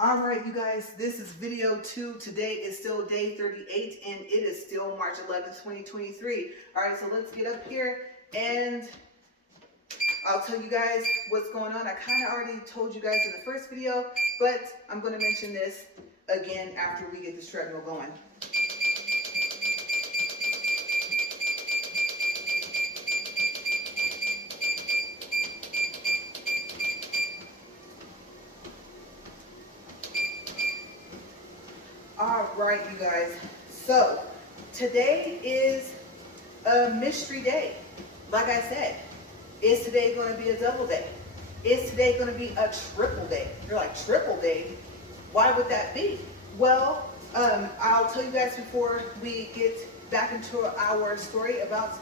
All right, you guys, this is video 2. Today is still day 38 and it is still March 11th, 2023. All right, so let's get up here and I'll tell you guys what's going on. I kind of already told you guys in the first video, but I'm going to mention this again after we get this treadmill going. All right, you guys. So today is a mystery day. Like I said, is today going to be a double day? Is today going to be a triple day? You're like, triple day? Why would that be? Well, I'll tell you guys before we get back into our story about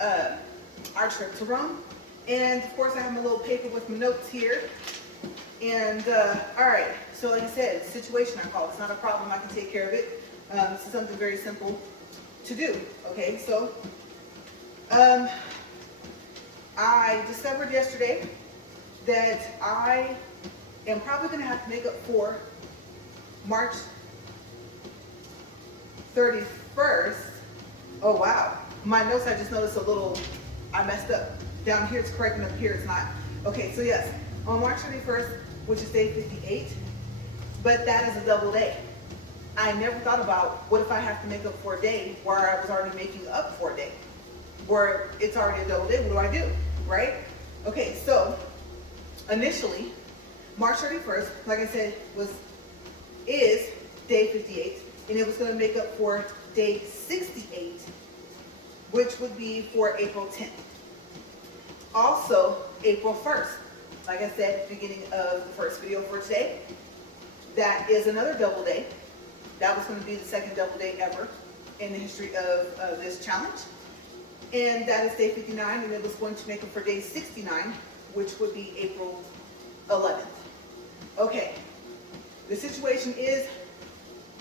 our trip to Rome. And of course, I have my little paper with my notes here. And all right, so like I said, situation I call it. It's not a problem. I can take care of it. This is something very simple to do. Okay, so I discovered yesterday that I am probably going to have to make up for March 31st. Oh wow, my notes, I just noticed a little, I messed up. Down here it's correct and up here it's not. Okay, so yes, on March 31st, which is day 58, but that is a double day. I never thought about what if I have to make up for a day where I was already making up for a day, where it's already a double day. What do? Right? Okay, so initially, March 31st, like I said, is day 58, and it was going to make up for day 68, which would be for April 10th. Also, April 1st, like I said at the beginning of the first video for today, that is another double day. That was going to be the second double day ever in the history of this challenge. And that is day 59, and it was going to make up for day 69, which would be April 11th. Okay, the situation is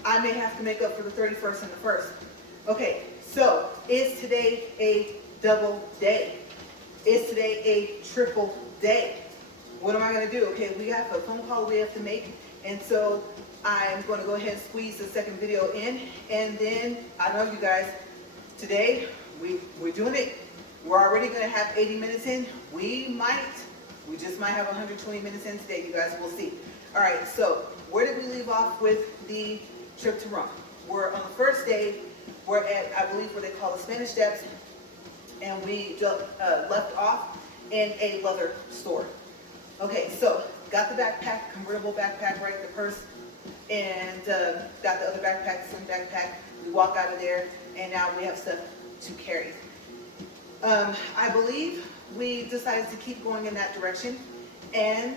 I may have to make up for the 31st and the 1st. Okay, so is today a double day? Is today a triple day? What am I going to do? Okay, we have a phone call we have to make, and so I'm going to go ahead and squeeze the second video in, and then I know you guys, today we're doing it. We're already going to have 80 minutes in. We just might have 120 minutes in today, you guys. We'll see. All right, so where did we leave off with the trip to Rome? We're on the first day. We're at, I believe, what they call the Spanish Steps, and we left off in a leather store. Okay, so got the backpack, convertible backpack, right, the purse, and got the other backpack, slim backpack. We walk out of there, and now we have stuff to carry. I believe we decided to keep going in that direction, and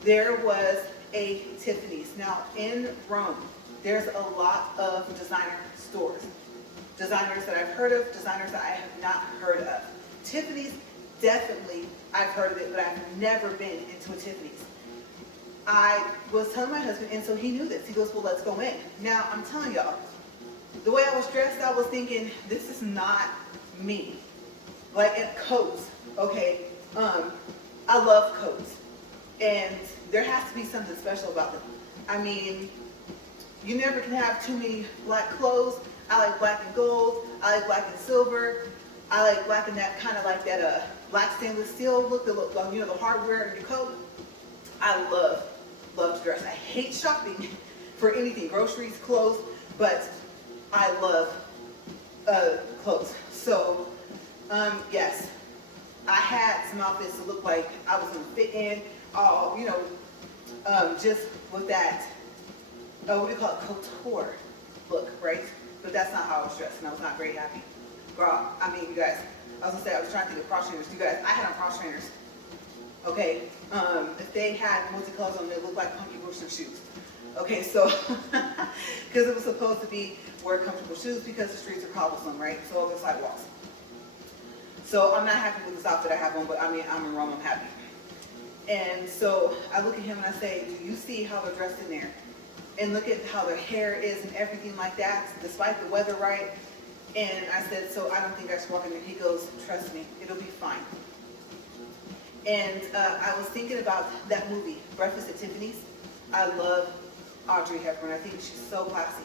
there was a Tiffany's. Now, in Rome, there's a lot of designer stores. Designers that I've heard of, designers that I have not heard of. Tiffany's, definitely, I've heard of it, but I've never been into a Tiffany's. I was telling my husband, and so he knew this. He goes, well, let's go in. Now, I'm telling y'all, the way I was dressed, I was thinking, this is not me. Like, in coats, okay? I love coats. And there has to be something special about them. I mean, you never can have too many black clothes. I like black and gold. I like black and silver. I like black and that kind of like that black stainless steel look, the hardware in your coat. I love to dress. I hate shopping for anything, groceries, clothes, but I love clothes. So, yes, I had some outfits that looked like I was going to fit in, just with that, what do you call it, couture look, right? But that's not how I was dressed, and I was not very happy. Girl, I mean, you guys, I was going to say, I was trying to think of cross trainers. You guys, I had on cross trainers. Okay, if they had multicolors on them, they looked like Punky Brewster shoes. Okay, so, because it was supposed to be wear comfortable shoes because the streets are cobblestone, right? So they're sidewalks. So I'm not happy with this outfit I have on, but I mean, I'm in Rome, I'm happy. And so I look at him and I say, do you see how they're dressed in there? And look at how their hair is and everything like that, despite the weather, right? And I said, so I don't think I should walk in there. He goes, trust me, it'll be fine. And I was thinking about that movie, Breakfast at Tiffany's. I love Audrey Hepburn. I think she's so classy.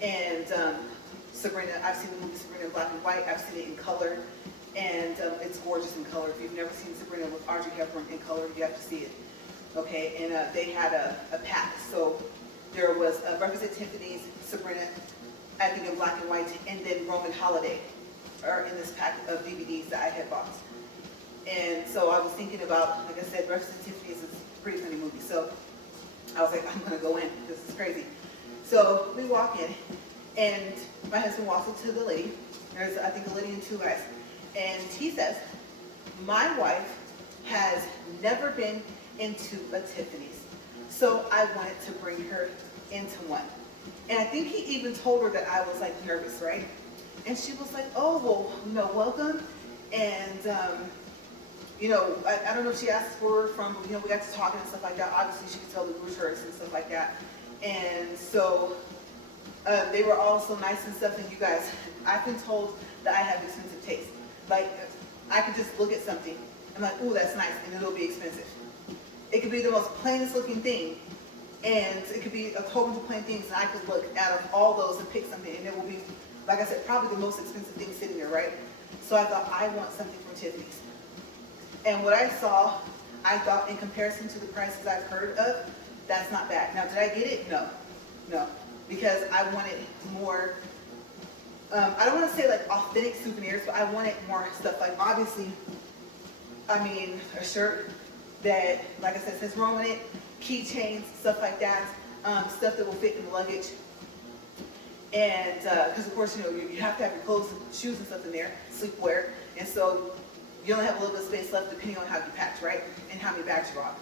And Sabrina, I've seen the movie Sabrina in black and white. I've seen it in color, and it's gorgeous in color. If you've never seen Sabrina with Audrey Hepburn in color, you have to see it. Okay, and they had a pack. So there was Breakfast at Tiffany's, Sabrina, I think in black and white, and then Roman Holiday are in this pack of DVDs that I had bought. And so I was thinking about, like I said, Breakfast at Tiffany's is a pretty funny movie. So I was like, I'm gonna go in. This is crazy. So we walk in, and my husband walks up to the lady. There's, I think, a lady and two guys. And he says, my wife has never been into a Tiffany's, so I wanted to bring her into one. And I think he even told her that I was like nervous, right? And she was like, oh, well, you know, welcome. And, you know, I don't know if she asked for her from, but, you know, we got to talking and stuff like that. Obviously, she could tell the bourgeois and stuff like that. And so they were all so nice and stuff. And you guys, I've been told that I have expensive taste. Like, I could just look at something. I'm like, ooh, that's nice, and it'll be expensive. It could be the most plainest looking thing, and it could be a whole bunch of plain things, and I could look out of all those and pick something, and it will be, like I said, probably the most expensive thing sitting there, right? So I thought, I want something from Tiffany's. And what I saw, I thought in comparison to the prices I've heard of, that's not bad. Now, did I get it? No. No. Because I wanted more, I don't want to say like authentic souvenirs, but I wanted more stuff like, obviously, I mean, a shirt that, like I said, says Roma in it, keychains, stuff like that, stuff that will fit in the luggage. And, because of course, you know, you have to have your clothes and shoes and stuff in there, sleepwear, and so you only have a little bit of space left depending on how you packed, right? And how many bags you brought.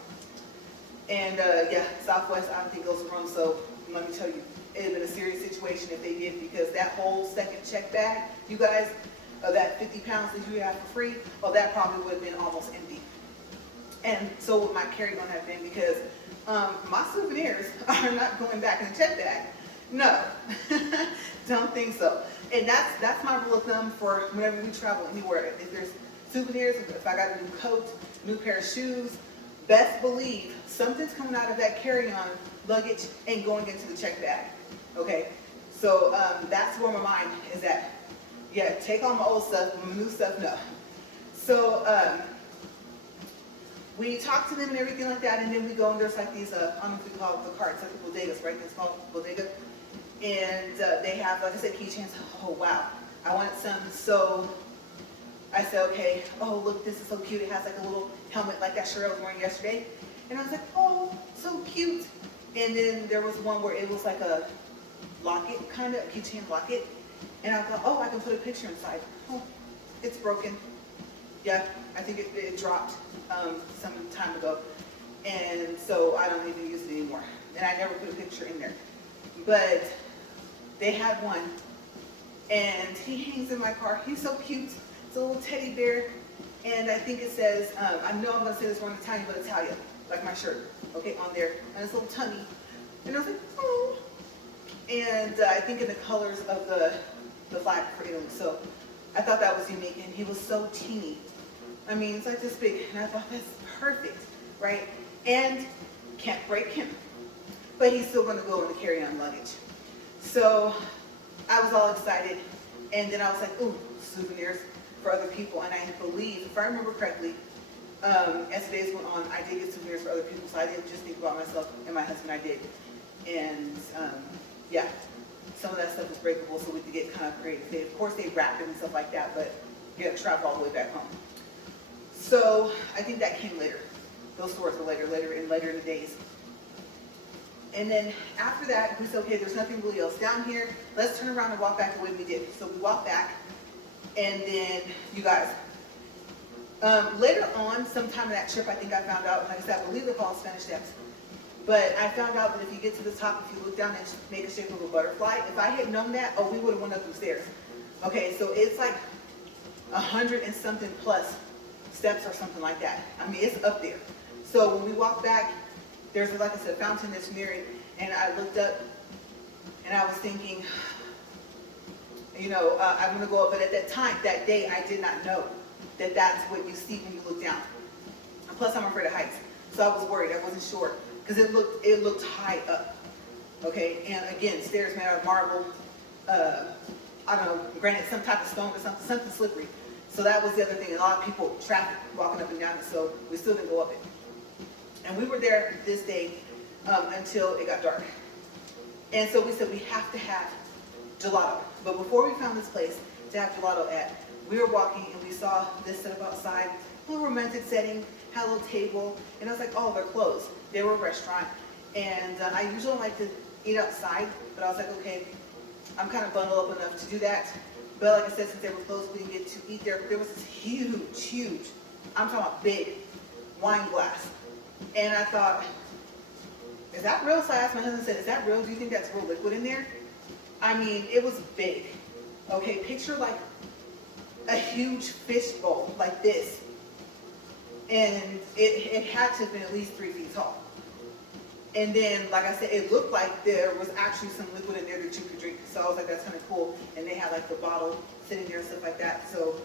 And, yeah, Southwest, I don't think goes to Rome, so let me tell you, it would have been a serious situation if they did, because that whole second check bag, you guys, that 50 pounds that you have for free, oh, that probably would have been almost empty. And so would my carry-on have been, because my souvenirs are not going back in the check bag. No, don't think so. And that's my rule of thumb for whenever we travel anywhere. If there's souvenirs, if I got a new coat, new pair of shoes, best believe something's coming out of that carry-on luggage and going into the check bag. Okay, so that's where my mind is at. Yeah, take all my old stuff, my new stuff, no. So we talk to them and everything like that, and then we go and there's like these, I don't know if we call it the carts, like the bodegas, right? It's called bodega. And they have, like I said, keychains. Oh, wow. I wanted some. So I said, okay, oh, look, this is so cute. It has like a little helmet like that shirt I was wearing yesterday. And I was like, oh, so cute. And then there was one where it was like a locket, kind of, a keychain locket. And I thought, oh, I can put a picture inside. Oh, it's broken. Yeah, I think it dropped some time ago. And so I don't even use it anymore. And I never put a picture in there. But they had one. And he hangs in my car. He's so cute. It's a little teddy bear. And I think it says, I know I'm going to say this wrong in Italian, but Italia, like my shirt, okay, on there. And this little tummy. And I was like, oh. And I think in the colors of the flag for Italy. So I thought that was unique. And he was so teeny. I mean, it's like this big. And I thought, that's perfect, right? And can't break him. But he's still going to go in the carry-on luggage. So I was all excited. And then I was like, ooh, souvenirs for other people. And I believe, if I remember correctly, as the days went on, I did get souvenirs for other people. So I didn't just think about myself and my husband, I did. And yeah, some of that stuff was breakable, so we could get kind of creative. Of course, they wrapped it and stuff like that, but you got to travel all the way back home. So I think that came later. Those stores were later in the days. And then after that, we said, okay, there's nothing really else down here. Let's turn around and walk back the way we did. So we walked back, and then, you guys, later on, sometime in that trip, I think I found out, like I said, I believe they're called Spanish Steps. But I found out that if you get to the top, if you look down and make a shape of a butterfly, if I had known that, oh, we would have went up the stairs. Okay, so it's like 100 and something plus steps or something like that. I mean, it's up there. So when we walked back, there's, like I said, a fountain that's near it, and I looked up, and I was thinking, you know, I'm going to go up. But at that time, that day, I did not know that that's what you see when you look down. Plus, I'm afraid of heights, so I was worried. I wasn't sure because it looked high up. Okay, and again, stairs made out of marble. I don't know, granted, some type of stone or something slippery. So that was the other thing. A lot of people, traffic walking up and down it, so we still didn't go up it. And we were there this day until it got dark. And so we said we have to have gelato. But before we found this place to have gelato at, we were walking and we saw this set up outside, a little romantic setting, had a little table, and I was like, oh, they're closed. They were a restaurant. And I usually don't like to eat outside, but I was like, okay, I'm kind of bundled up enough to do that. But like I said, since they were closed, we didn't get to eat there. There was this huge, I'm talking about big, wine glass. And I thought, is that real? So I asked my husband, said, is that real? Do you think that's real liquid in there? I mean, it was big. Okay, picture like a huge fish bowl like this. And it had to have been at least 3 feet tall. And then, like I said, it looked like there was actually some liquid in there that you could drink. So I was like, that's kind of cool. And they had like the bottle sitting there and stuff like that. So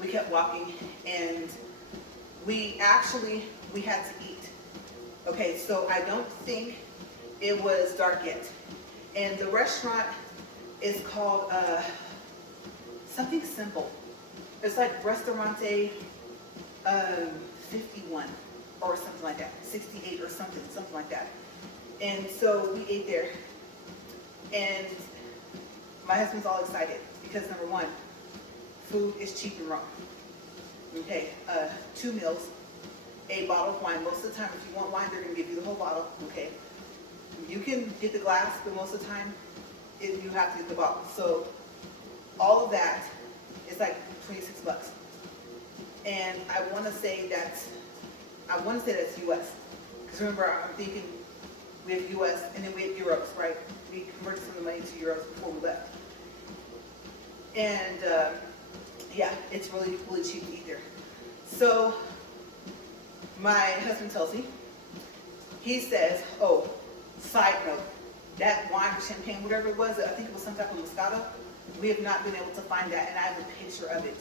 we kept walking and we had to eat. Okay, so I don't think it was dark yet. And the restaurant is called something simple. It's like Ristorante 51 or something like that, 68 or something like that. And so we ate there. And my husband's all excited because number one, food is cheap in Rome. Okay, 2 meals, a bottle of wine. Most of the time, if you want wine, they're going to give you the whole bottle. Okay, you can get the glass, but most of the time, you have to get the bottle. So all of that is like 26 bucks. And I want to say that's US. Because remember, I'm thinking we have US and then we have euros, right? We converted some of the money to euros before we left. And yeah, it's really, really cheap to eat there. So my husband tells me, he says, oh, side note, that wine or champagne, whatever it was, I think it was some type of Moscato, we have not been able to find that, and I have a picture of it.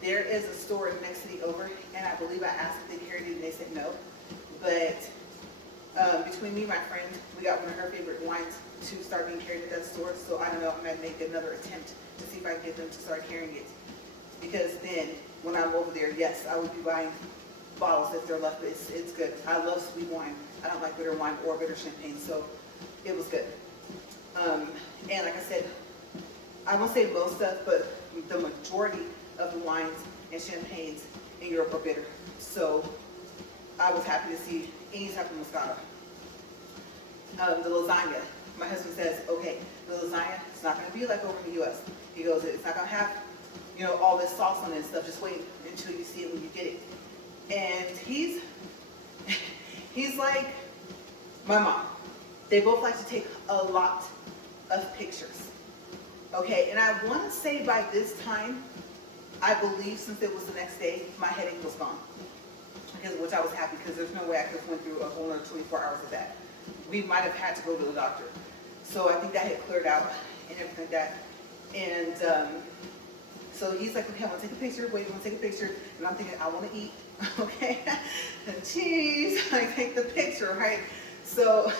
There is a store in the next city over, and I believe I asked if they carried it, and they said no. But between me and my friend, we got one of her favorite wines to start being carried at that store, so I don't know, I might make another attempt to see if I can get them to start carrying it. Because then, when I'm over there, yes, I would be buying bottles if they're left, but it's good. I love sweet wine. I don't like bitter wine or bitter champagne, so it was good. And like I said, I won't say most stuff, but the majority of the wines and champagnes in Europe are bitter. So I was happy to see any type of Moscato. The lasagna, my husband says, okay, the lasagna, it's not going to be like over in the U.S. He goes, it's not going to have, you know, all this sauce on it and stuff. Just wait until you see it when you get it. And he's like my mom. They both like to take a lot of pictures. Okay, and I want to say by this time, I believe since it was the next day, my headache was gone. Which I was happy because there's no way I could have went through a whole other 24 hours of that. We might have had to go to the doctor. So I think that had cleared out and everything like that. And so he's like, okay, I want to take a picture. Wait, I want to take a picture. And I'm thinking, I want to eat. Okay, and cheese. I take the picture, right? So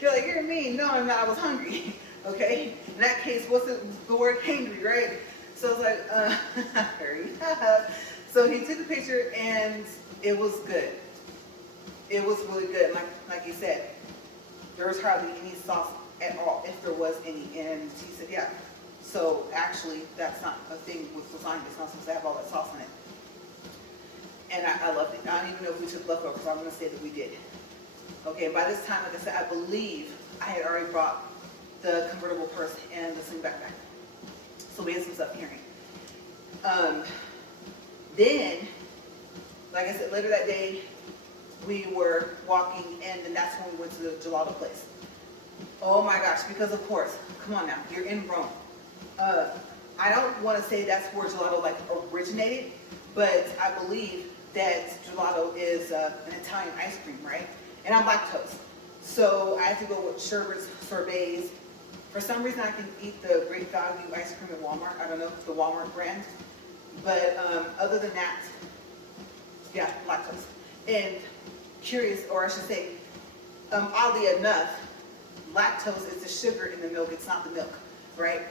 you're like, you're mean. No, I'm not. I was hungry. Okay. In that case, what's the word hangry, right? So I was like, hurry up. So he took the picture and it was good. It was really good. Like he said, there was hardly any sauce at all, if there was any. And he said, yeah. So actually, that's not a thing with lasagna. It's not supposed to have all that sauce in it. And I loved it. I don't even know if we took leftovers, so I'm going to say that we did. Okay, by this time, like I said, I believe I had already brought the convertible purse and the sling backpack. So we had some stuff carrying. Then, like I said, later that day, we were walking, and then that's when we went to the gelato place. Oh my gosh, because of course, come on now, you're in Rome. I don't want to say that's where gelato like originated, but I believe that gelato is an Italian ice cream, right? And I'm lactose. So I have to go with sherbets, sorbets. For some reason, I can eat the Great Value ice cream at Walmart. I don't know if it's the Walmart brand. But other than that, Yeah, lactose. And curious, or I should say, oddly enough, lactose is the sugar in the milk. It's not the milk, right?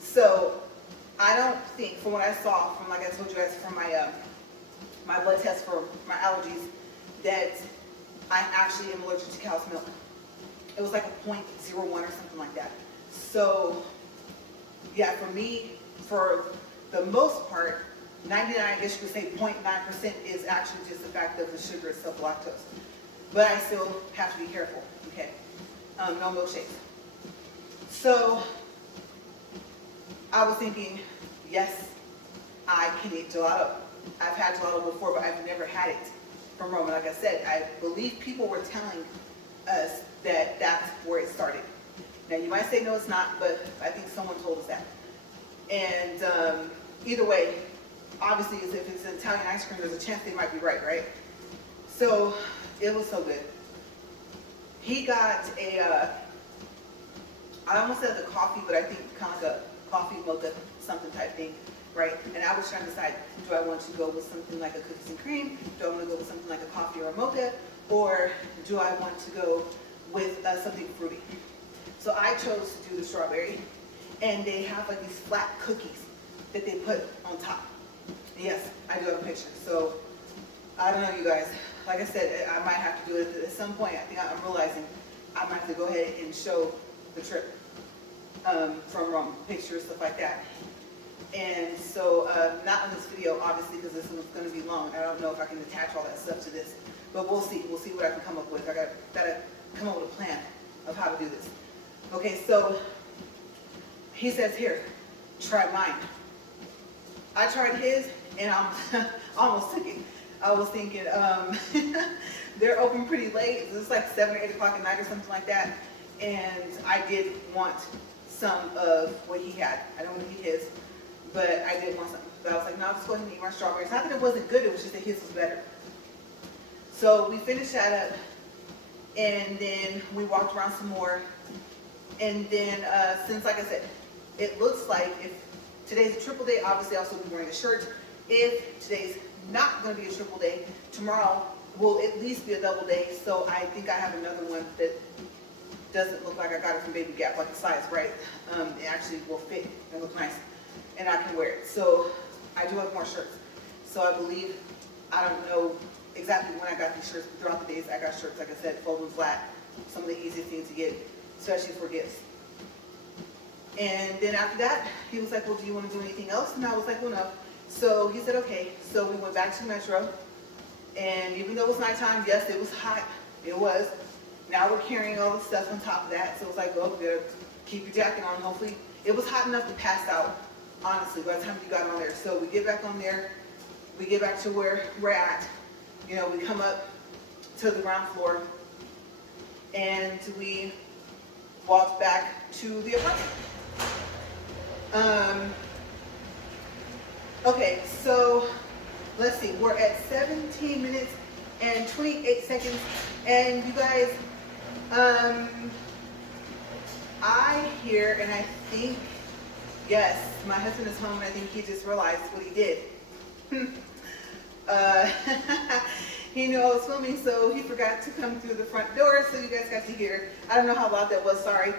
So I don't think, from what I saw, from like I told you guys, from my my blood test for my allergies, that I actually am allergic to cow's milk. It was like a 0.01 or something like that. So yeah, for me, for the most part, 99, I guess you could say 0.9% is actually just the fact of the sugar itself, lactose. But I still have to be careful, okay? No milkshakes. So I was thinking, yes, I can eat gelato. I've had gelato before, but I've never had it from Roma. Like I said, I believe people were telling us that that's where it started. Now, you might say, no, it's not, but I think someone told us that. And either way, obviously, if it's an Italian ice cream, there's a chance they might be right, right? So it was so good. He got a, I almost said the coffee, but I think kind of like a coffee mocha something type thing, right? And I was trying to decide, do I want to go with something like a cookies and cream? Do I want to go with something like a coffee or a mocha? Or do I want to go with something fruity? So I chose to do the strawberry. And they have like these flat cookies that they put on top. Yes, I do have a picture. So I don't know, you guys. Like I said, I might have to do it at some point. I think I'm realizing I might have to go ahead and show the trip from Rome, pictures, stuff like that. And so, not on this video, obviously, because this one's going to be long. I don't know if I can attach all that stuff to this, but we'll see. We'll see what I can come up with. I gotta come up with a plan of how to do this. Okay, so he says here, try mine. I tried his, and I almost took it. I was thinking, they're open pretty late. It's like 7 or 8 o'clock at night or something like that. And I did want some of what he had. I don't want to eat his, but I did want some. But I was like, no, I'll just go ahead and eat my strawberries. Not that it wasn't good, it was just that his was better. So we finished that up, and then we walked around some more. And then, since, like I said, it looks like if today's a triple day, obviously I'll still be wearing a shirt. If today's not going to be a triple day, tomorrow will at least be a double day. So I think I have another one that doesn't look like I got it from Baby Gap, like the size, right? It actually will fit and look nice, and I can wear it. So I do have more shirts. So I believe, I don't know exactly when I got these shirts, but throughout the days I got shirts, like I said, fold them flat, some of the easiest things to get, especially for gifts. And then after that, he was like, well, do you want to do anything else? And I was like, well, no. So he said, okay. So we went back to the Metro, and even though it was nighttime, yes, it was hot. It was. Now we're carrying all the stuff on top of that. So it was like, well, you better keep your jacket on. Hopefully, it was hot enough to pass out, honestly, by the time you got on there. So we get back on there. We get back to where we're at. You know, we come up to the ground floor, and we walk back to the apartment. Okay, so let's see, we're at 17 minutes and 28 seconds, and you guys, I hear, and I think, yes, my husband is home, and I think he just realized what he did. He knew I was filming, so he forgot to come through the front door, so you guys got to hear. I don't know how loud that was, sorry.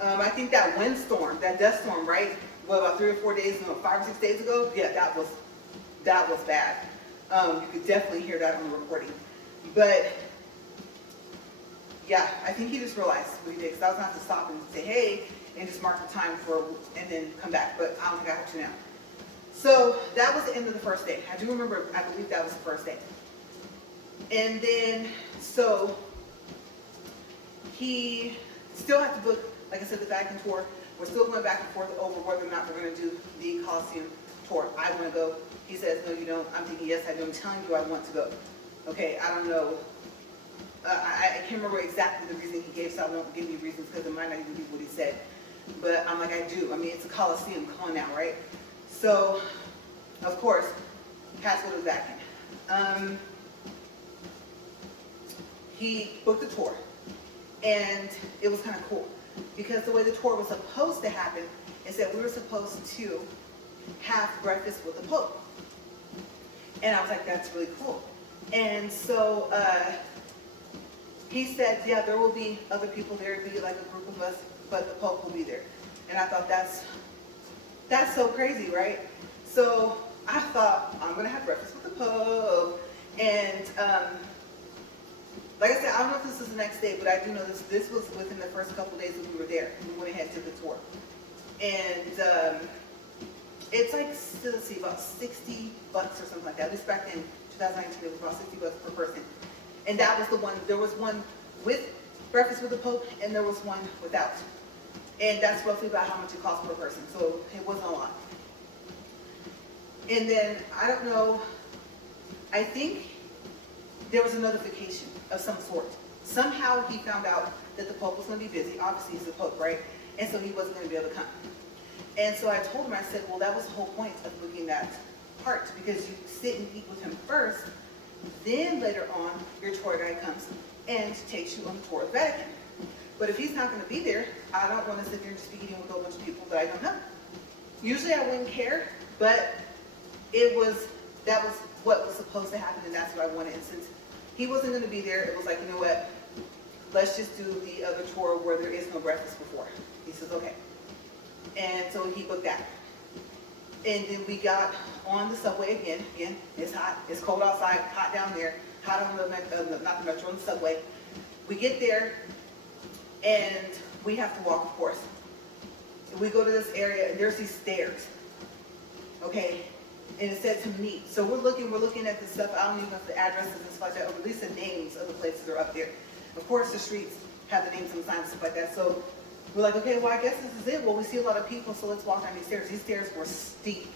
I think that windstorm, that dust storm, right? What, about 3 or 4 days, no, 5 or 6 days ago? Yeah, that was bad. You could definitely hear that on the recording. But yeah, I think he just realized what he did, because I was going to have to stop and say, hey, and just mark the time and then come back. But I don't think I have to now. So that was the end of the first day. I do remember, I believe that was the first day. And then, so he still had to book, like I said, the Vatican tour. We're still going back and forth over whether or not we're going to do the Colosseum tour. I want to go. He says, no, you don't. I'm thinking, yes, I do. I'm telling you I want to go. Okay, I don't know. I can't remember exactly the reason he gave, so I won't give you reasons because it might not even be what he said. But I'm like, I do. I mean, it's a Colosseum. Come on now, right? So, of course, has to go to the Vatican. He booked the tour, and it was kind of cool. Because the way the tour was supposed to happen is that we were supposed to have breakfast with the Pope. And I was like, that's really cool. And so he said, yeah, there will be other people there. It'll be like a group of us, but the Pope will be there. And I thought, that's so crazy, right? So I thought, I'm going to have breakfast with the Pope. And like I said, I don't know if this was the next day, but I do know this was within the first couple of days that we were there. We went ahead to the tour. And it's like, let's see, about $60 or something like that. At least back in 2019, it was about $60 per person. And that was the one, there was one with breakfast with the Pope, and there was one without. And that's roughly about how much it cost per person. So it wasn't a lot. And then, I don't know, I think there was a notification of some sort. Somehow he found out that the Pope was going to be busy. Obviously, he's the Pope, right? And so he wasn't going to be able to come. And so I told him, I said, well, that was the whole point of booking that part, because you sit and eat with him first, then later on, your tour guide comes and takes you on the tour of the Vatican. But if he's not going to be there, I don't want to sit there and just be eating with a whole bunch of people that I don't know. Usually I wouldn't care, but that was what was supposed to happen, and that's what I wanted. And since he wasn't going to be there, it was like, you know what, let's just do the other tour where there is no breakfast before. He says, okay. And so he booked that. And then we got on the subway again. Again, it's hot, it's cold outside, hot down there, hot on the, not the metro, on the subway. We get there, and we have to walk, of course. We go to this area, and there's these stairs, okay? And it said to meet. So we're looking at the stuff. I don't even know if the addresses and stuff like that, or at least the names of the places are up there. Of course, the streets have the names and signs and stuff like that. So we're like, okay, well, I guess this is it. Well, we see a lot of people, so let's walk down these stairs. These stairs were steep,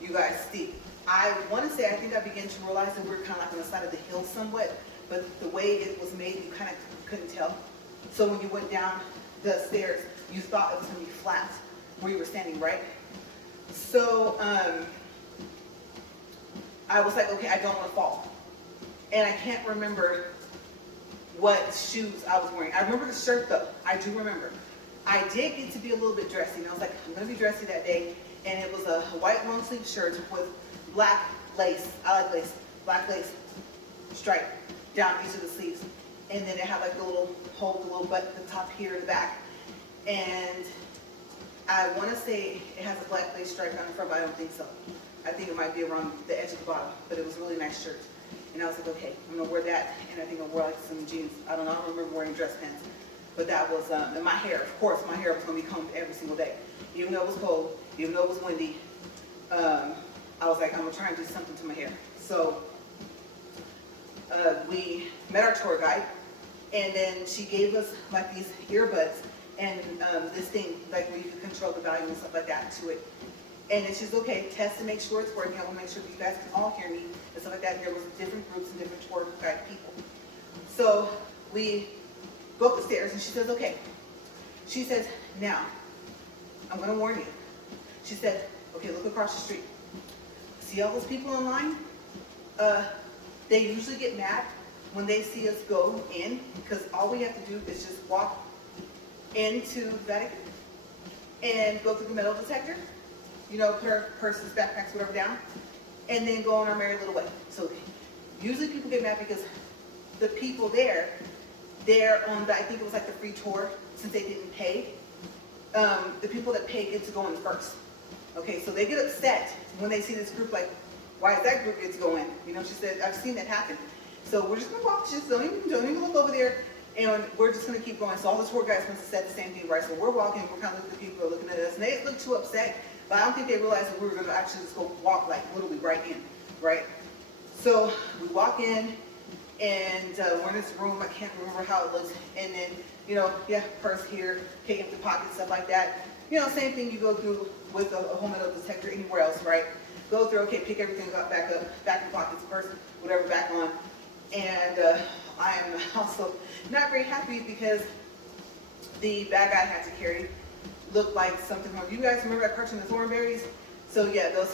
you guys, steep. I want to say, I think I began to realize that we were kind of like on the side of the hill somewhat, but the way it was made, you kind of couldn't tell. So when you went down the stairs, you thought it was going to be flat where you were standing, right? So I was like, okay, I don't want to fall. And I can't remember what shoes I was wearing. I remember the shirt, though. I do remember. I did get to be a little bit dressy, and I was like, I'm going to be dressy that day. And it was a white long sleeve shirt with black lace. I like lace. Black lace stripe down each of the sleeves. And then it had like a little hole, a little button at the top here in the back. And I want to say it has a black lace stripe on the front, but I don't think so. I think it might be around the edge of the bottom, but it was a really nice shirt. And I was like, okay, I'm gonna wear that, and I think I'll wear like some jeans. I don't remember wearing dress pants. But that was, and my hair, of course, my hair was gonna be combed every single day. Even though it was cold, even though it was windy, I was like, I'm gonna try and do something to my hair. So we met our tour guide, and then she gave us like these earbuds and this thing, like where you can control the volume and stuff like that to it. And it's just, okay, test to make sure it's working. I want to make sure that you guys can all hear me and stuff like that. And there was different groups and different tour guide people. So we go up the stairs, and she says, okay. She says, now, I'm going to warn you. She said, okay, look across the street. See all those people in line? They usually get mad when they see us go in, because all we have to do is just walk into the Vatican and go through the metal detector. You know, put our purses, backpacks, whatever down, and then go on our merry little way. So usually people get mad because the people there, they're on the, I think it was like the free tour, since they didn't pay. The people that pay get to go in first. Okay, so they get upset when they see this group, like, why is that group gets to go in? You know, she said, I've seen that happen. So we're just gonna walk, just don't even look over there, and we're just gonna keep going. So all the tour guides must have said the same thing, right? So we're walking, we're kind of looking at the people looking at us, and they look too upset. But I don't think they realized that we were going to actually just go walk like literally right in, right? So we walk in, and we're in this room. I can't remember how it looks. And then, you know, yeah, purse here, take empty pockets, stuff like that. You know, same thing you go through with a home metal detector anywhere else, right? Go through, okay, pick everything up, back in pockets, purse, whatever, back on. And I am also not very happy because the bag I had to carry looked like something from, you guys remember that cartoon, the Thornberries? So yeah, those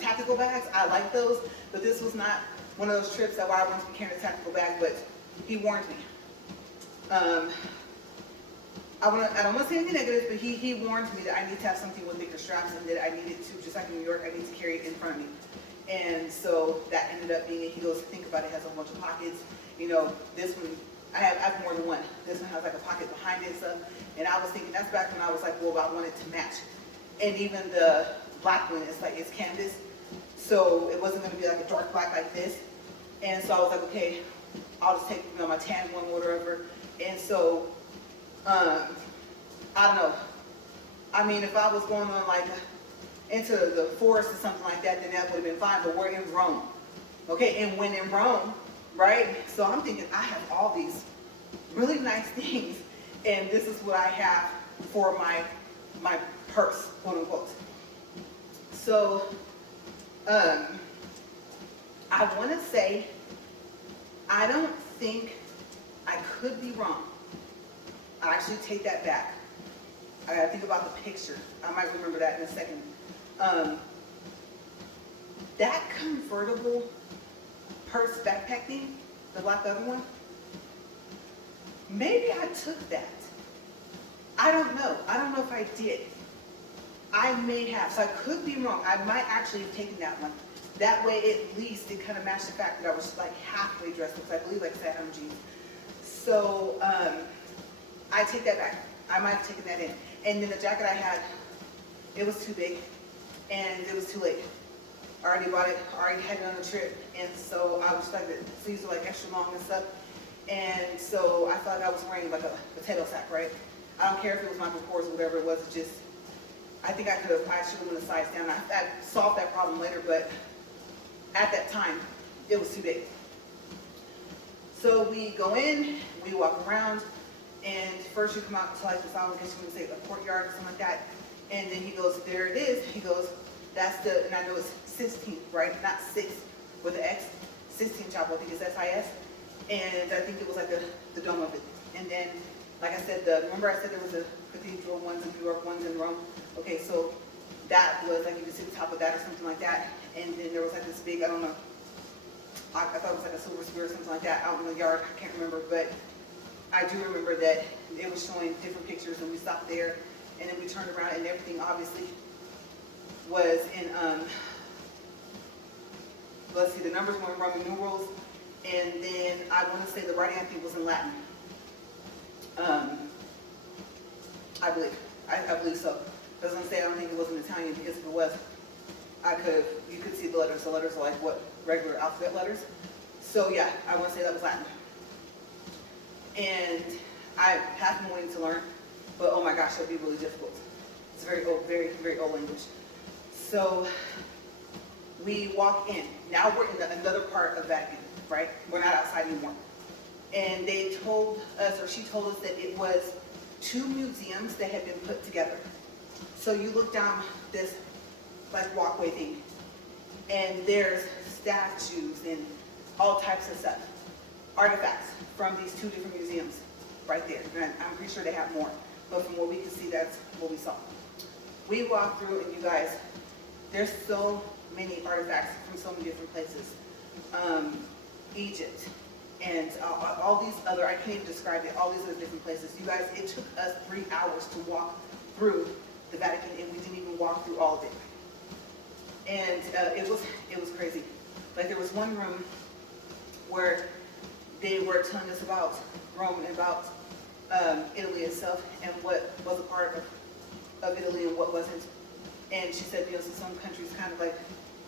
tactical bags, I like those, but this was not one of those trips that I wanted to be carrying a tactical bag, but he warned me. I don't want to say anything negative, but he warned me that I need to have something with thicker straps, and that I needed to, just like in New York, I need to carry it in front of me. And so that ended up being it. He goes, think about it, it has a whole bunch of pockets. You know, this one, I have more than one. This one has like a pocket behind it and stuff. And I was thinking, that's back when I was like, well, I wanted to match. And even the black one, it's like, it's canvas. So it wasn't gonna be like a dark black like this. And so I was like, okay, I'll just take, you know, my tan one, whatever. And so, I don't know. I mean, if I was going on like into the forest or something like that, then that would have been fine, but we're in Rome. Okay, and when in Rome, right? So I'm thinking, I have all these really nice things, and this is what I have for my purse, quote unquote. So, I want to say, I don't think, I could be wrong. I actually take that back. I gotta think about the picture. I might remember that in a second. That convertible purse backpack thing, the black other one, maybe I took that. I don't know. I don't know if I did. I may have, so I could be wrong. I might actually have taken that one. That way, at least, it kind of matched the fact that I was like halfway dressed, because I believe like I said, I'm jeans. So, I take that back. I might have taken that in. And then the jacket I had, it was too big, and it was too late. I already bought it, I already had it on the trip, and so I was like, the sleeves were like extra long and stuff. And so I thought I was wearing like a potato sack, right? I don't care if it was Michael Kors or whatever it was, it just, I think I should have went a size down. I solved that problem later, but at that time, it was too big. So we go in, we walk around, and first you come out to like the sound, because you want to say a courtyard or something like that. And then he goes, there it is. He goes, that's the, and I know it's 16, right? Not 6 with an X, 16 chapel, I think it's SIS. And I think it was like the dome of it. And then, like I said, remember I said there was a cathedral ones in New York, ones in Rome? Okay, so that was like, you could see the top of that or something like that. And then there was like this big, I don't know, I thought it was like a silver spear or something like that out in the yard, I can't remember, but I do remember that it was showing different pictures, and we stopped there, and then we turned around, and everything obviously was in, let's see, the numbers were in Roman numerals, and then I want to say the writing I think was in Latin. I believe so. I was going to say I don't think it was in Italian, because if it was, you could see the letters. The letters are like what, regular alphabet letters. So yeah, I want to say that was Latin. And I have been waiting to learn, but oh my gosh, it'll be really difficult. It's very old, very, very old language. So we walk in. Now we're in another part of Vatican, right? We're not outside anymore. And they told us, or she told us, that it was 2 museums that had been put together. So you look down this like walkway thing, and there's statues and all types of stuff, artifacts from these 2 different museums right there. And I'm pretty sure they have more, but from what we could see, that's what we saw. We walked through, and you guys, there's so many artifacts from so many different places. Egypt, and all these other, I can't even describe it, all these other different places. You guys, it took us 3 hours to walk through the Vatican, and we didn't even walk through all of it. And it was crazy. Like, there was one room where they were telling us about Rome and about Italy itself, and what was a part of Italy and what wasn't. And she said, you know, so some countries kind of like,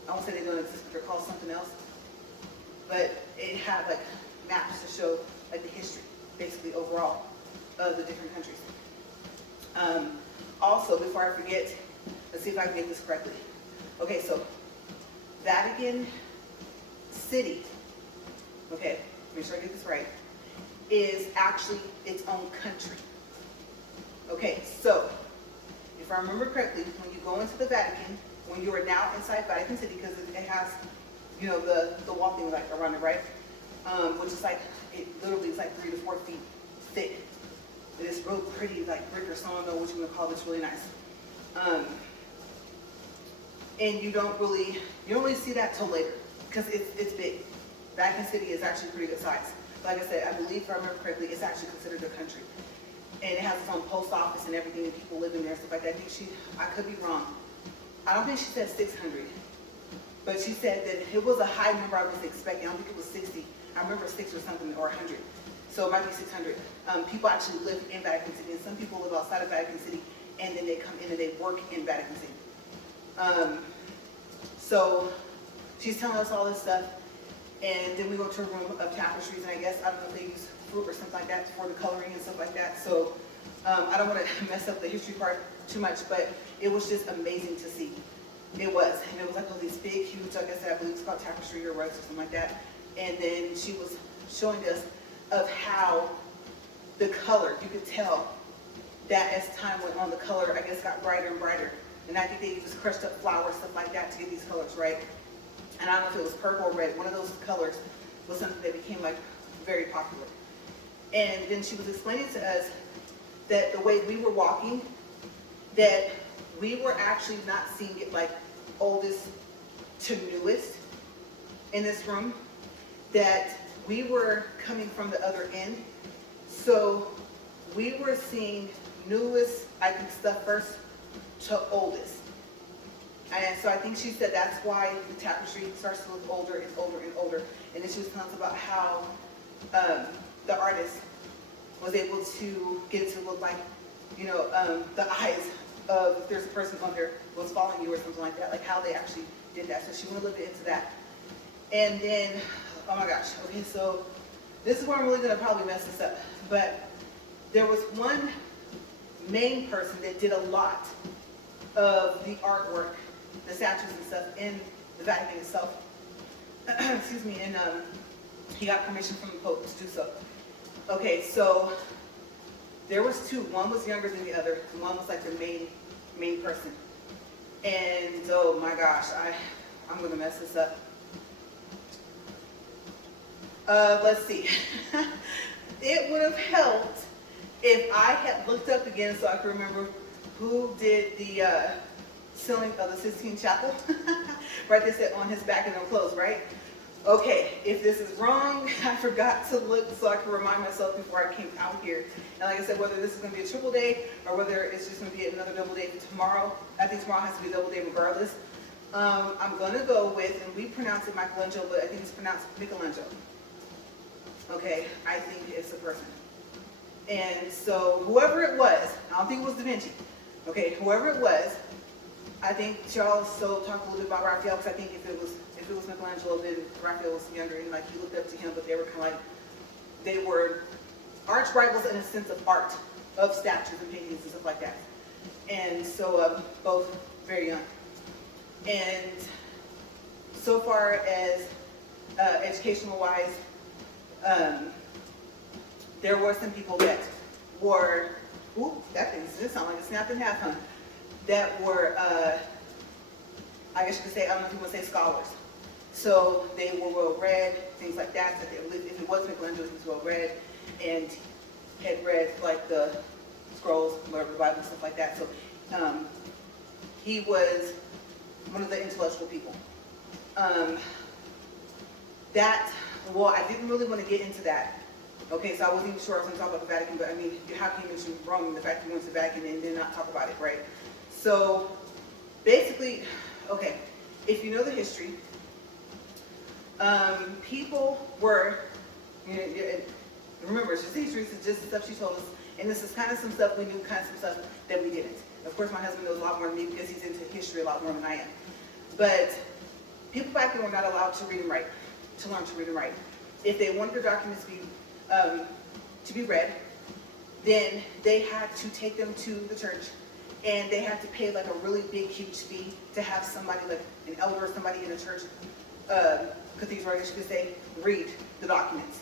I won't say they don't exist, but they're called something else. But it had like maps to show like the history, basically overall, of the different countries. Also, before I forget, let's see if I can get this correctly. Okay, so Vatican City, okay, make sure I get this right, is actually its own country. Okay, so if I remember correctly, when you go into the Vatican, when you are now inside Vatican City, because it has, you know, the wall thing like around it, right? Which is like, it literally is like 3 to 4 feet thick. It is real pretty, like brick or stone, I don't know what you want to call it, it's really nice. And you don't really see that till later, because it's big. Vatican City is actually pretty good size. Like I said, I believe, if I remember correctly, it's actually considered a country. And it has its own post office and everything, and people live in there and stuff like that. I could be wrong. I don't think she said 600. But she said that it was a high number I was expecting. I don't think it was 60. I remember 6 or something, or 100. So it might be 600. People actually live in Vatican City, and some people live outside of Vatican City, and then they come in and they work in Vatican City. So she's telling us all this stuff, and then we go to a room of tapestries, and I guess, I don't know if they use fruit or something like that for the coloring and stuff like that. So I don't want to mess up the history part too much, but it was just amazing to see. It was, and it was like all these big, huge, like I said, I believe it's called tapestry or rugs or something like that. And then she was showing us of how the color, you could tell that as time went on, the color, I guess, got brighter and brighter. And I think they used crushed up flour, stuff like that, to get these colors, right? And I don't know if it was purple or red. One of those colors was something that became like very popular. And then she was explaining to us that the way we were walking, that we were actually not seeing it like oldest to newest in this room, that we were coming from the other end. So we were seeing newest, I think, stuff first to oldest. And so I think she said that's why the tapestry starts to look older and older and older. And then she was telling us about how the artist was able to get it to look like, you know, the eyes of, if there's a person on there was following you or something like that, like how they actually did that. So she went a little bit into that. And then, oh my gosh, okay, so this is where I'm really gonna probably mess this up. But there was one main person that did a lot of the artwork, the statues and stuff in the Vatican itself. Excuse me, and he got permission from the Pope to do so. Okay, so there was two. One was younger than the other, and one was like the main person. And oh my gosh, I'm gonna mess this up. Let's see. It would have helped if I had looked up again so I could remember who did the ceiling of the Sistine Chapel. Right, they said on his back and no clothes, right? Okay, if this is wrong, I forgot to look so I could remind myself before I came out here. And like I said, whether this is going to be a triple day or whether it's just going to be another double day tomorrow, I think tomorrow has to be a double day regardless. I'm going to go with, and we pronounce it Michelangelo, but I think it's pronounced Michelangelo. Okay, I think it's a person. And so whoever it was, I don't think it was Da Vinci. Okay, whoever it was, I think Charles so talked a little bit about Raphael, because I think if it was Michelangelo, then Raphael was younger, and like he looked up to him, but they were kind of like, they were arch rivals in a sense of art, of statues and paintings and stuff like that. And so both very young. And so far as educational wise, there were some people that were, ooh, that thing just sounded like a snap in half, huh? That were, I guess you could say, I don't know if you want to say scholars. So they were well read, things like that. So if it was Michelangelo, he was well read and had read like the scrolls, the Bible, stuff like that. So he was one of the intellectual people. Well, I didn't really want to get into that. Okay, so I wasn't even sure I was going to talk about the Vatican, but I mean, how can you mention Rome and the fact that you went to the Vatican and then not talk about it, right? So basically, okay, if you know the history, people were, you know, remember, it's just history, it's just the stuff she told us, and this is kind of some stuff we knew, kind of some stuff that we didn't. Of course, my husband knows a lot more than me because he's into history a lot more than I am. But people back then were not allowed to read and write, to learn to read and write. If they wanted their documents to be read, then they had to take them to the church, and they had to pay like a really big, huge fee to have somebody, like an elder or somebody in the church, cathedral, I guess you could say, read the documents.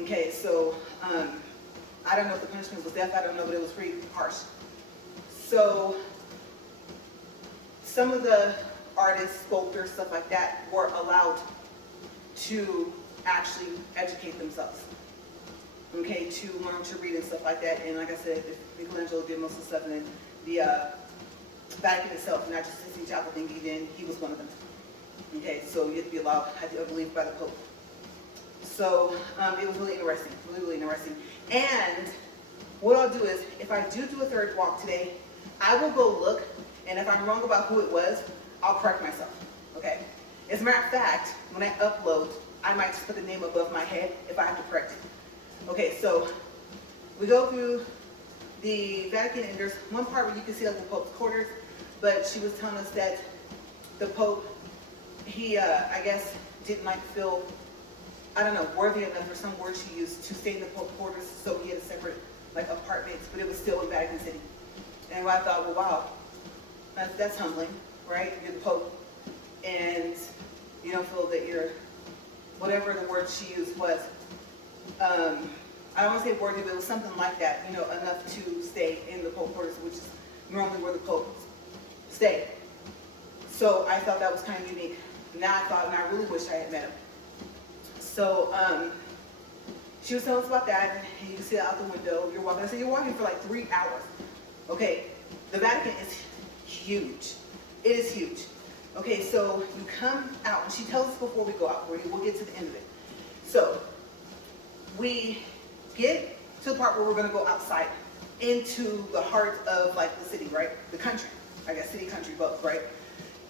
Okay, so I don't know if the punishment was death, I don't know, but it was pretty harsh. So some of the artists, sculptors, stuff like that were allowed to actually educate themselves. Okay, to learn to read and stuff like that. And like I said, Michelangelo did most of the stuff, and then the Vatican itself, not just Sistine Chapel thingy, then he was one of them. Okay, so you have to be allowed, I believe, by the Pope. So it was really interesting, really, really interesting. And what I'll do is, if I do a third walk today, I will go look, and if I'm wrong about who it was, I'll correct myself, okay? As a matter of fact, when I upload, I might just put the name above my head if I have to correct it. Okay, so we go through the Vatican, and there's one part where you can see like the Pope's quarters, but she was telling us that the Pope, he, I guess, didn't like feel, I don't know, worthy enough, or some word she used, to stay in the Pope's quarters, so he had a separate, like, apartments, but it was still in Vatican City. And I thought, well, wow, that's humbling, right? You're the Pope, and you don't feel that you're, whatever the word she used was, I don't want to say worthy, but it was something like that, you know, enough to stay in the Pope quarters, which is normally where the Pope stay. So I thought that was kind of unique. Now I thought, and I really wish I had met him. So she was telling us about that, and you can see it out the window. You're walking. I said, you're walking for like 3 hours. Okay, the Vatican is huge. It is huge. Okay, so you come out, and she tells us before we go out, we'll get to the end of it. So we get to the part where we're going to go outside into the heart of like the city, right? The country. I guess city, country, both, right?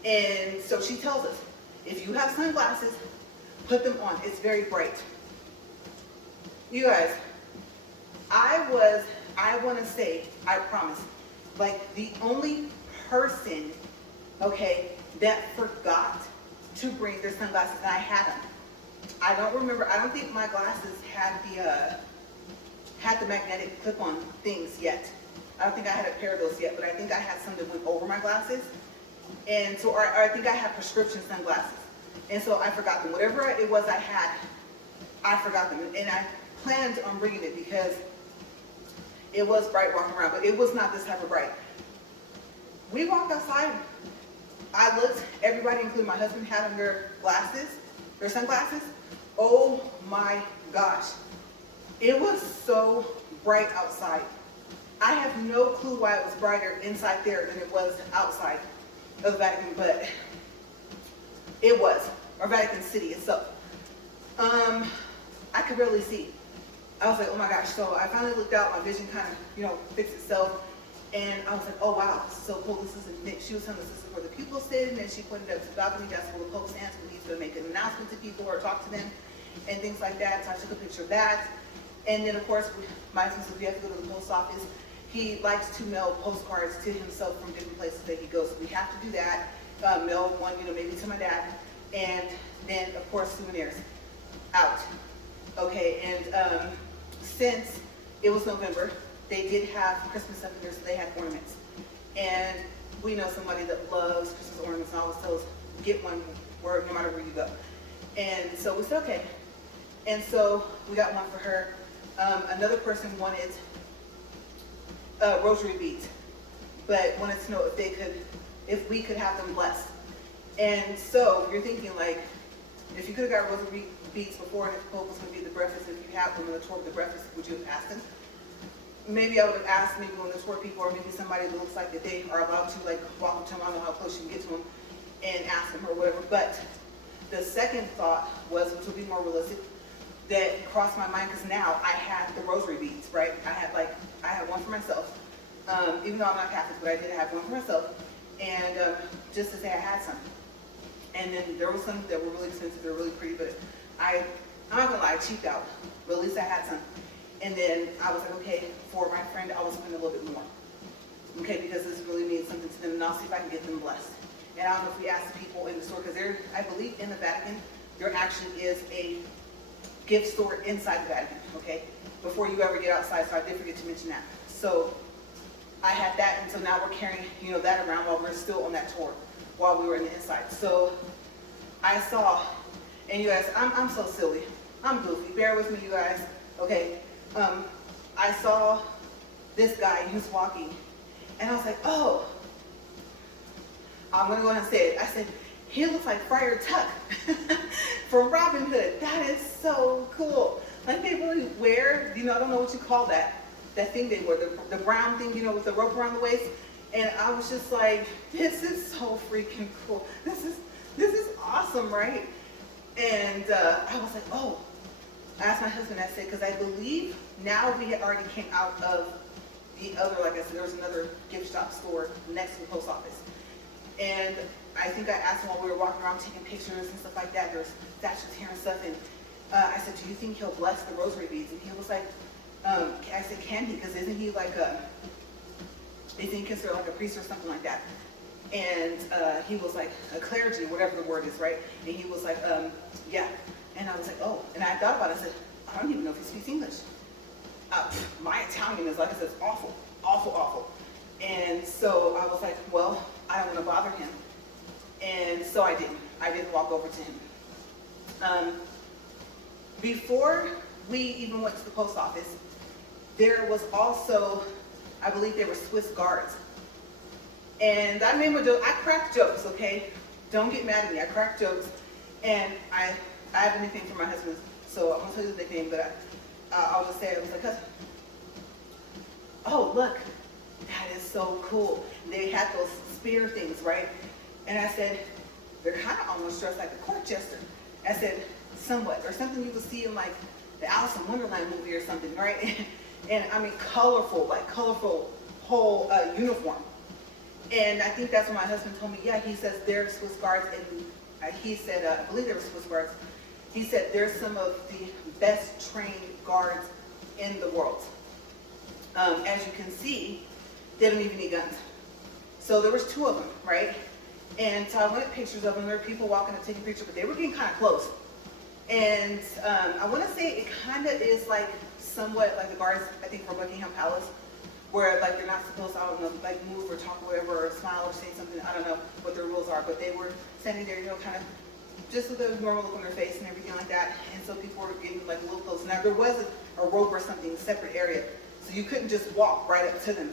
And so she tells us, if you have sunglasses, put them on. It's very bright. You guys, I want to say, I promise, like the only person, okay, that forgot to bring their sunglasses, and I had them. I don't remember, I don't think my glasses had the magnetic clip-on things yet. I don't think I had a pair of those yet, but I think I had some that went over my glasses. And so, or I think I had prescription sunglasses. And so I forgot them. Whatever it was I had, I forgot them. And I planned on bringing it because it was bright walking around, but it was not this type of bright. We walked outside. I looked, everybody, including my husband, had on their glasses, their sunglasses. Oh my gosh. It was so bright outside. I have no clue why it was brighter inside there than it was outside of the Vatican, but it was, or Vatican City itself. I could barely see. I was like, oh my gosh. So I finally looked out, my vision kind of, you know, fixed itself. And I was like, oh wow, this is so cool. This is she was telling us this is where the people sit, and then she pointed up to the balcony, that's where the Pope stands when he's going to make an announcement to people or talk to them and things like that. So I took a picture of that. And then of course, my husband said we have to go to the post office. He likes to mail postcards to himself from different places that he goes. So we have to do that. Mail one, you know, maybe to my dad. And then of course, souvenirs out. Okay, and since it was November, they did have Christmas up there, so they had ornaments. And we know somebody that loves Christmas ornaments and always tells us, get one where, no matter where you go. And so we said, okay. And so we got one for her. Another person wanted rosary beads, but wanted to know if we could have them blessed. And so you're thinking like, if you could have got rosary beads before, and if the Pope was going to be at the breakfast, if you have them in the tour of the breakfast, would you have asked them? Maybe I would have asked maybe one of the tour people, or maybe somebody that looks like that they are allowed to like walk up to them, I don't know how close you can get to them, and ask them or whatever. But the second thought was, which would be more realistic, that crossed my mind, because now I had the rosary beads, right? I had one for myself, even though I'm not Catholic, but I did have one for myself, and just to say I had some. And then there was some that were really expensive, they were really pretty, but I'm not gonna lie, I cheaped out, but at least I had some. And then I was like, okay, for my friend, I was spending a little bit more. Okay, because this really means something to them, and I'll see if I can get them blessed. And I don't know if we asked the people in the store, because I believe in the Vatican, there actually is a gift store inside the Vatican, okay? Before you ever get outside, so I did forget to mention that. So I had that, and so now we're carrying, you know, that around while we're still on that tour, while we were in the inside. So I saw, and you guys, I'm so silly. I'm goofy. Bear with me, you guys. Okay. I saw this guy, he was walking, and I was like, oh, I'm going to go ahead and say it. I said, he looks like Friar Tuck from Robin Hood. That is so cool. Like they really wear, you know, I don't know what you call that thing they wear, the brown thing, you know, with the rope around the waist. And I was just like, this is so freaking cool. This is awesome, right? And I was like, oh. I asked my husband, I said, because I believe now we had already came out of the other, like I said, there was another gift shop store next to the post office. And I think I asked him while we were walking around taking pictures and stuff like that. There's statues here and stuff. And I said, do you think he'll bless the rosary beads? And he was like, I said, can he? Because isn't he like isn't he considered like a priest or something like that? And he was like, a clergy, whatever the word is, right? And he was like, yeah. And I was like, oh. And I thought about it. I said, I don't even know if he speaks English. My Italian is, like I said, awful, awful, awful. And so I was like, well, I don't want to bother him. And so I didn't. I didn't walk over to him. Before we even went to the post office, there was also, I believe they were Swiss guards. And I made my joke. I cracked jokes, okay? Don't get mad at me. I cracked jokes. And I have a nickname for my husband, so I'm going to tell you the nickname, but I'll just say it. I was like, cousin. Oh, look. That is so cool. They had those spear things, right? And I said, they're kind of almost dressed like a court jester. I said, somewhat, or something you would see in like the Alice in Wonderland movie or something, right? And I mean, colorful, like colorful whole uniform. And I think that's when my husband told me, yeah, he says they're Swiss guards, and he said, I believe they were Swiss guards. He said they're some of the best trained guards in the world. As you can see, they don't even need guns. So there was 2 of them, right? And so I wanted pictures of them. There were people walking and taking pictures, but they were getting kind of close. And I want to say it kind of is like somewhat like the guards, I think, for Buckingham Palace, where like you're not supposed to, I don't know, like move or talk or whatever, or smile or say something. I don't know what their rules are, but they were standing there, you know, kind of just with a normal look on their face and everything like that. And so people were getting like a little close. Now there was a rope or something, a separate area, so you couldn't just walk right up to them.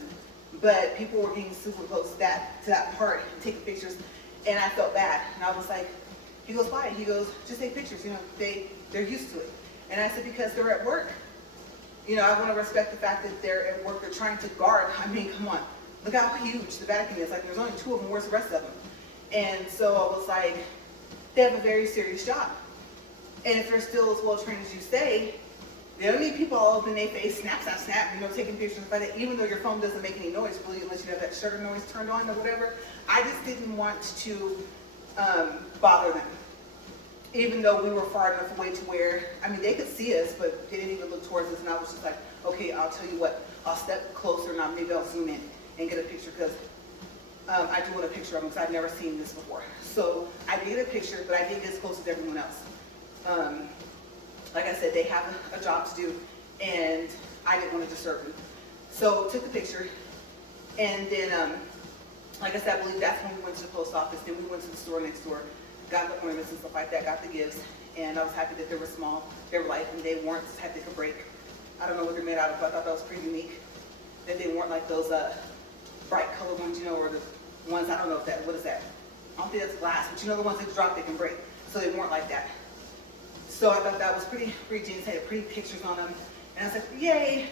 But people were getting super close to that part and taking pictures, and I felt bad. And I was like, he goes, why? He goes, just take pictures. You know, they're used to it. And I said, because they're at work. You know, I want to respect the fact that they're at work. They're trying to guard. I mean, come on, look how huge the Vatican is. Like, there's only 2 of them. Where's the rest of them? And so I was like, they have a very serious job. And if they're still as well trained as you say, they don't need people all up in their face, snap, snap, snap, you know, taking pictures like that, even though your phone doesn't make any noise, really, unless you have that shutter noise turned on or whatever. I just didn't want to bother them, even though we were far enough away to where, I mean, they could see us, but they didn't even look towards us. And I was just like, okay, I'll tell you what, I'll step closer and maybe I'll zoom in and get a picture, because I do want a picture of them, because I've never seen this before. So I did get a picture, but I didn't get as close as everyone else. Like I said, they have a job to do, and I didn't want to disturb them. So took the picture, and then, like I said, I believe that's when we went to the post office. Then we went to the store next door, got the ornaments and stuff like that, got the gifts, and I was happy that they were small. They were light, and they weren't, had to take a break. I don't know what they're made out of, but I thought that was pretty unique. That they weren't like those bright color ones, you know, or the ones, I don't know if that, what is that? I don't think that's glass, but you know the ones that drop, they can break. So they weren't like that. So I thought that was pretty genius. Had pretty pictures on them. And I was like, yay,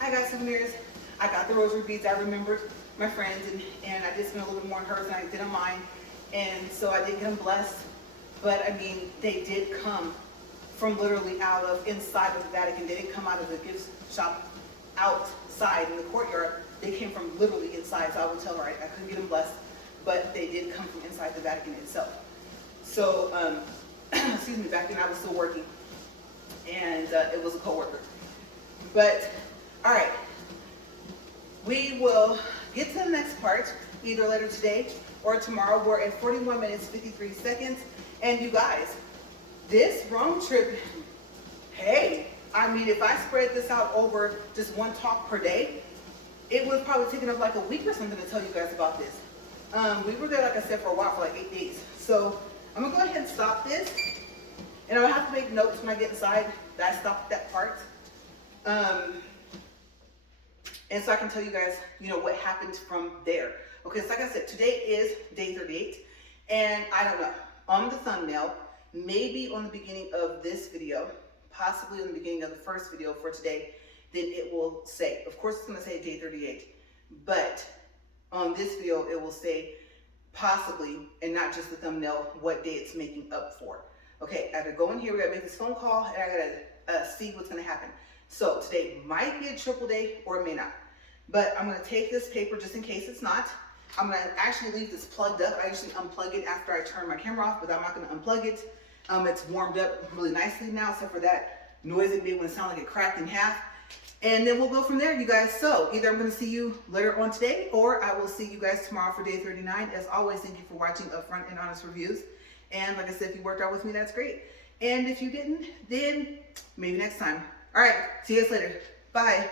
I got souvenirs. I got the rosary beads. I remembered my friends, and I did spend a little bit more on hers than I did on mine. And so I did get them blessed. But I mean, they did come from literally inside of the Vatican. They didn't come out of the gift shop outside in the courtyard. They came from literally inside. So I would tell her I couldn't get them blessed, but they did come from inside the Vatican itself. So, excuse me, back then I was still working, and it was a coworker. But, all right, we will get to the next part either later today or tomorrow. We're at 41 minutes, 53 seconds, and you guys, this Rome trip, hey, I mean, if I spread this out over just one talk per day, it would probably taken up like a week or something to tell you guys about this. We were there, like I said, for a while, for like 8 days. So I'm gonna go ahead and stop this, and I'll have to make notes when I get inside that I stopped that part. And so I can tell you guys, you know, what happened from there. Okay, so like I said, today is day 38, and I don't know, on the thumbnail, maybe on the beginning of this video, possibly on the beginning of the first video for today, then it will say, of course it's gonna say day 38, but on this video, it will say possibly, and not just the thumbnail, what day it's making up for. Okay, I gotta go in here, we gotta make this phone call, and I gotta see what's gonna happen. So today might be a triple day, or it may not. But I'm gonna take this paper just in case it's not. I'm gonna actually leave this plugged up. I usually unplug it after I turn my camera off, but I'm not gonna unplug it. It's warmed up really nicely now, except for that noise it made when it sounded like it cracked in half. And then we'll go from there, you guys. So either I'm gonna see you later on today, or I will see you guys tomorrow for day 39. As always, thank you for watching upfront and honest reviews. And like I said, if you worked out with me, that's great. And if you didn't, then maybe next time. All right, see you guys later. Bye.